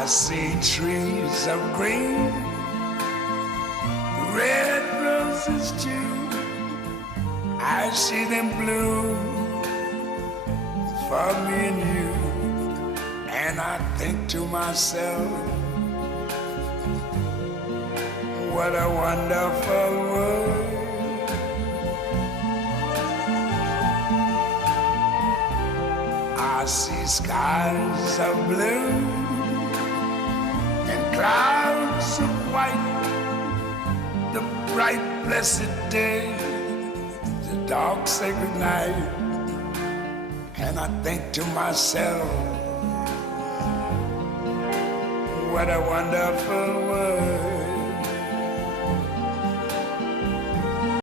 I see trees of green, red roses too. I see them bloom for me and you. And I think to myself, what a wonderful world. I see skies of blue and clouds of white, the bright blessed day, the dark sacred night. And I think to myself, what a wonderful world.